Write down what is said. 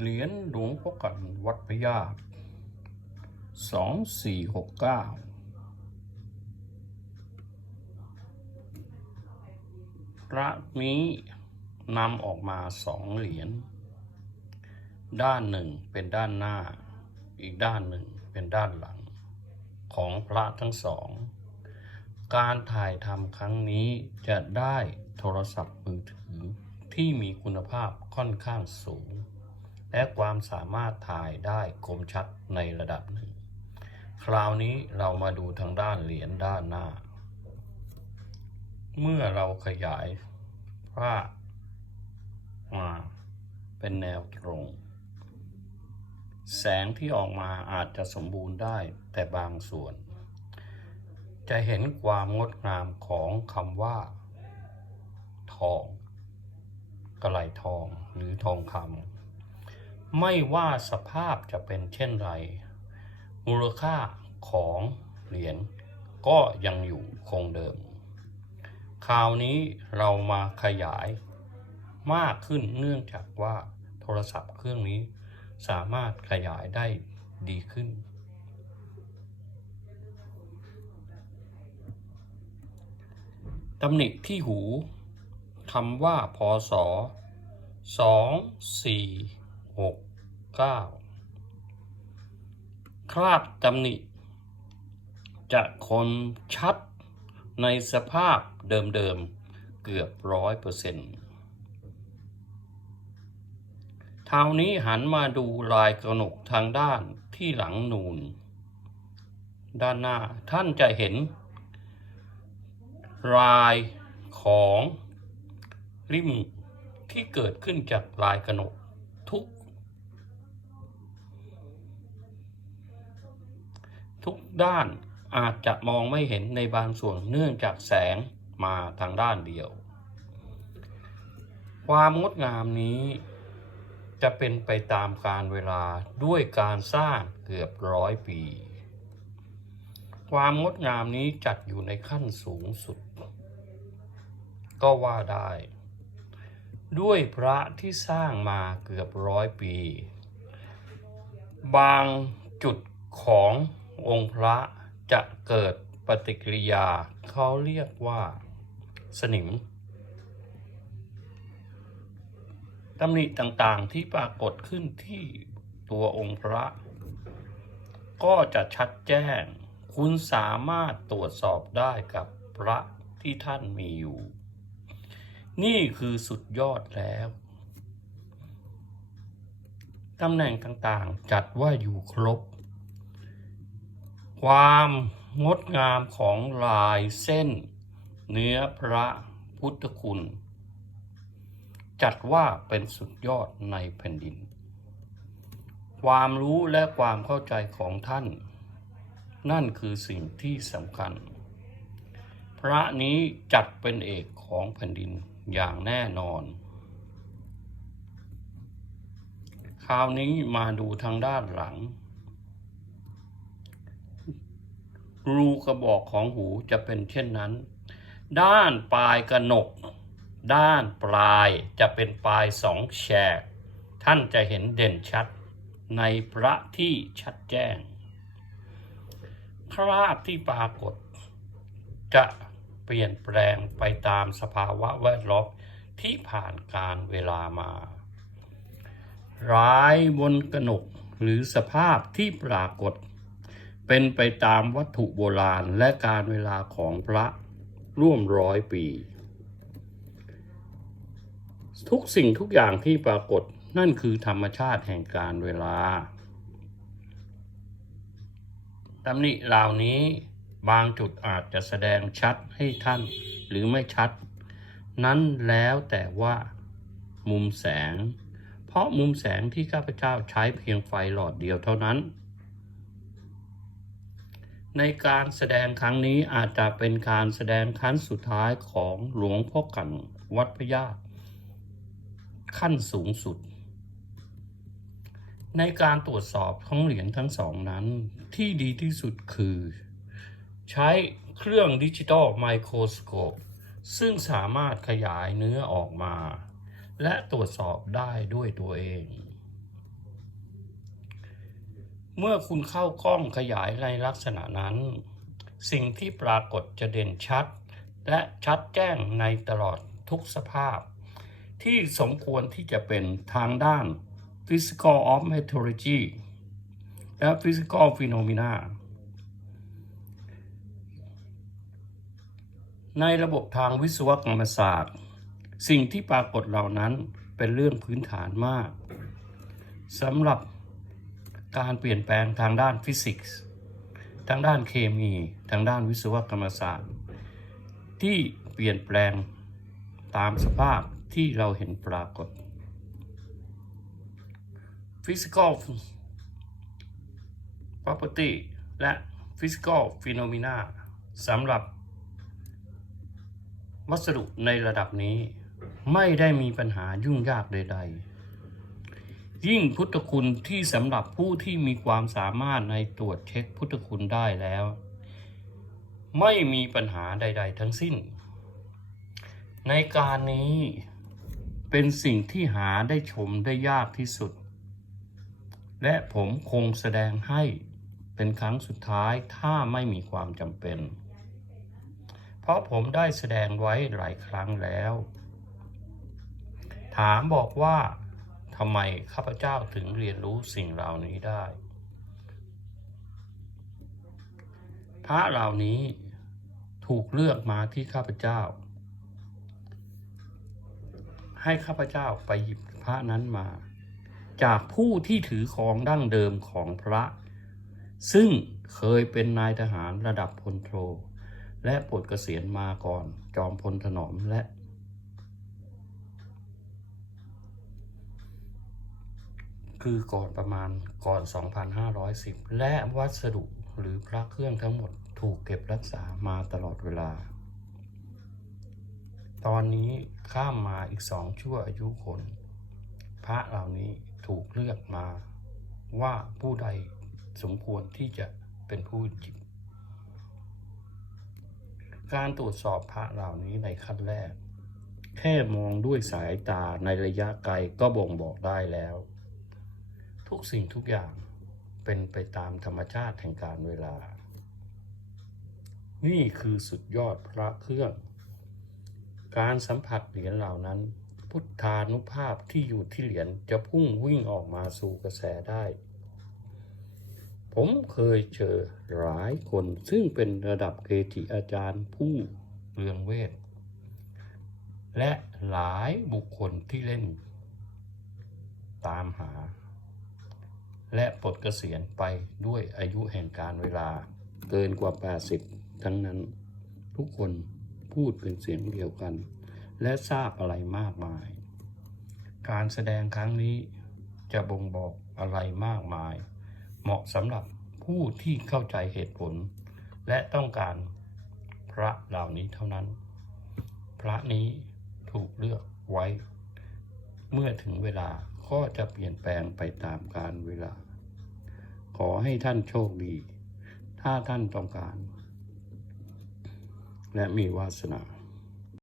เหรียญหลวงพ่อกันวัดพระยาสองสี่หกเก้าพระนี้นำออกมาสองเหรียญ ด้านหนึ่งเป็นด้านหน้า อีกด้านหนึ่งเป็นด้านหลัง ของพระทั้งสอง การถ่ายทำครั้งนี้จะได้โทรศัพท์มือถือที่มีคุณภาพค่อนข้างสูง และความสามารถถ่ายได้คมชัดในระดับหนึ่ง คราวนี้เรามาดูทางด้านเหรียญด้านหน้า เมื่อเราขยายพระมาเป็นแนวตรง แสงที่ออกมาอาจจะสมบูรณ์ได้แต่บางส่วน จะเห็นความงดงามของคำว่า ทอง กระไหลทองหรือทองคำ ไม่ว่าสภาพจะเป็นเช่นไร มูลค่าของเหรียญก็ยังอยู่คงเดิม คราวนี้เรามาขยายมากขึ้นเนื่องจากว่าโทรศัพท์เครื่องนี้สามารถขยายได้ดีขึ้น ตำหนิที่หูคำว่าพศสองสี่ หกเก้าคราบตำหนิ จะคนชัดในสภาพเดิมๆ เกือบร้อยเปอร์เซ็นต์ทาวนี้หันมาดูลายกระหนกทางด้านที่หลังนูน ด้านหน้าท่านจะเห็น ลายของริมที่เกิดขึ้นจากลายกระหนก ทุกด้านอาจจะมองไม่เห็นในบางส่วนเนื่องจากแสงมาทางด้านเดียว ความงดงามนี้จะเป็นไปตามการเวลาด้วยการสร้างเกือบร้อยปี ความงดงามนี้จัดอยู่ในขั้นสูงสุด ก็ว่าได้ ด้วยพระที่สร้างมาเกือบร้อยปี บางจุดของ องค์พระจะเกิดปฏิกิริยาเขาเรียกว่าสนิมตำหนิต่างๆที่ปรากฏขึ้นที่ตัวองค์พระ ก็จะชัดแจ้ง คุณสามารถตรวจสอบได้กับพระที่ท่านมีอยู่ นี่คือสุดยอดแล้วตำแหน่งต่างๆ จัดว่าอยู่ครบ ความงดงามของลายเส้น เนื้อพระพุทธคุณ จัดว่าเป็นสุดยอดในแผ่นดิน ความรู้และความเข้าใจของท่าน นั่นคือสิ่งที่สำคัญ พระนี้จัดเป็นเอกของแผ่นดินอย่างแน่นอน คราวนี้มาดูทางด้านหลัง รูกระบอกของหูจะเป็นเช่นนั้น ด้านปลายกระหนก ด้านปลายจะเป็นปลายสองแฉก ท่านจะเห็นเด่นชัดในพระที่ชัดแจ้ง คราบที่ปรากฏ จะเปลี่ยนแปลงไปตามสภาวะแวดล้อมที่ผ่านการเวลามา ร้ายบนกระหนกหรือสภาพที่ปรากฏ เป็นไปตามวัตถุโบราณและการเวลาของพระร่วมร้อยปี ทุกสิ่งทุกอย่างที่ปรากฏนั่นคือธรรมชาติแห่งการเวลาตำหนิเหล่านี้บางจุดอาจจะแสดงชัดให้ท่านหรือไม่ชัด นั้นแล้วแต่ว่ามุมแสง เพราะมุมแสงที่ข้าพเจ้าใช้เพียงไฟหลอดเดียวเท่านั้น ในการแสดงครั้งนี้อาจจะเป็นการแสดงครั้งสุดท้ายของหลวงพ่อกันวัดพระยาขั้นสูงสุด ในการตรวจสอบของเหรียญทั้งสองนั้นที่ดีที่สุดคือ ใช้เครื่องดิจิตอลไมโครสโคปซึ่งสามารถขยายเนื้อออกมา และตรวจสอบได้ด้วยตัวเอง เมื่อคุณเข้ากล้องขยายในลักษณะนั้น สิ่งที่ปรากฏจะเด่นชัด และชัดแจ้งในตลอดทุกสภาพ ที่สมควรที่จะเป็นทางด้าน Physical of Meteorology และ Physical Phenomena ในระบบทางวิศวกรรมศาสตร์ สิ่งที่ปรากฏเหล่านั้นเป็นเรื่องพื้นฐานมากสำหรับ การเปลี่ยนแปลงทางด้านฟิสิกส์ทางด้านเคมีทางด้านวิศวกรรมศาสตร์ ที่เปลี่ยนแปลงตามสภาพที่เราเห็นปรากฏ Physical Property และ Physical Phenomena สำหรับ วัสดุในระดับนี้ไม่ได้มีปัญหายุ่งยากใด ๆ ยิ่งพุทธคุณที่สำหรับผู้ที่มีความสามารถในตรวจเช็คพุทธคุณได้แล้ว ไม่มีปัญหาใด ๆ ทั้งสิ้น ในการนี้เป็นสิ่งที่หาได้ชมได้ยากที่สุด และผมคงแสดงให้เป็นครั้งสุดท้ายถ้าไม่มีความจำเป็น เพราะผมได้แสดงไว้หลายครั้งแล้ว ถามบอกว่า ทำไมข้าพเจ้าถึงเรียนรู้สิ่งเหล่านี้ได้ พระเหล่านี้ถูกเลือกมาที่ข้าพเจ้า ให้ข้าพเจ้าไปหยิบพระนั้นมา จากผู้ที่ถือครองดั้งเดิมของพระ ซึ่งเคยเป็นนายทหารระดับพลโทและปลดเกษียณมาก่อนจอมพลถนอมและ คือก่อนประมาณก่อน 2,510 และวัสดุหรือพระเครื่องทั้งหมดถูกเก็บรักษามาตลอดเวลา ตอนนี้ข้ามมาอีกสองชั่วอายุคน พระเหล่านี้ถูกเลือกมาว่าผู้ใดสมควรที่จะเป็นผู้จิบการตรวจสอบพระเหล่านี้ในขั้นแรก แค่มองด้วยสายตาในระยะไกลก็บ่งบอกได้แล้ว ทุกสิ่งทุกอย่างเป็นไปตามธรรมชาติแห่งการเวลา นี่คือสุดยอดพระเครื่อง การสัมผัสเหรียญเหล่านั้น พุทธานุภาพที่อยู่ที่เหรียญจะพุ่งวิ่งออกมาสู่กระแสได้ ผมเคยเจอหลายคนซึ่งเป็นระดับเกจิอาจารย์ผู้เรืองเวท และหลายบุคคลที่เล่น ตามหา และปลดเกษียณไปด้วยอายุแห่งการเวลา เกินกว่า 80 ทั้งนั้น ทุกคนพูดเป็นเสียงเดียวกัน และทราบอะไรมากมาย การแสดงครั้งนี้จะบ่งบอกอะไรมากมาย เหมาะสำหรับผู้ที่เข้าใจเหตุผล และต้องการพระเหล่านี้เท่านั้น พระนี้ถูกเลือกไว้ เมื่อถึงเวลาก็จะเปลี่ยนแปลงไปตามกาลเวลา ขอให้ท่านโชคดี ถ้าท่านต้องการ และมีวาสนา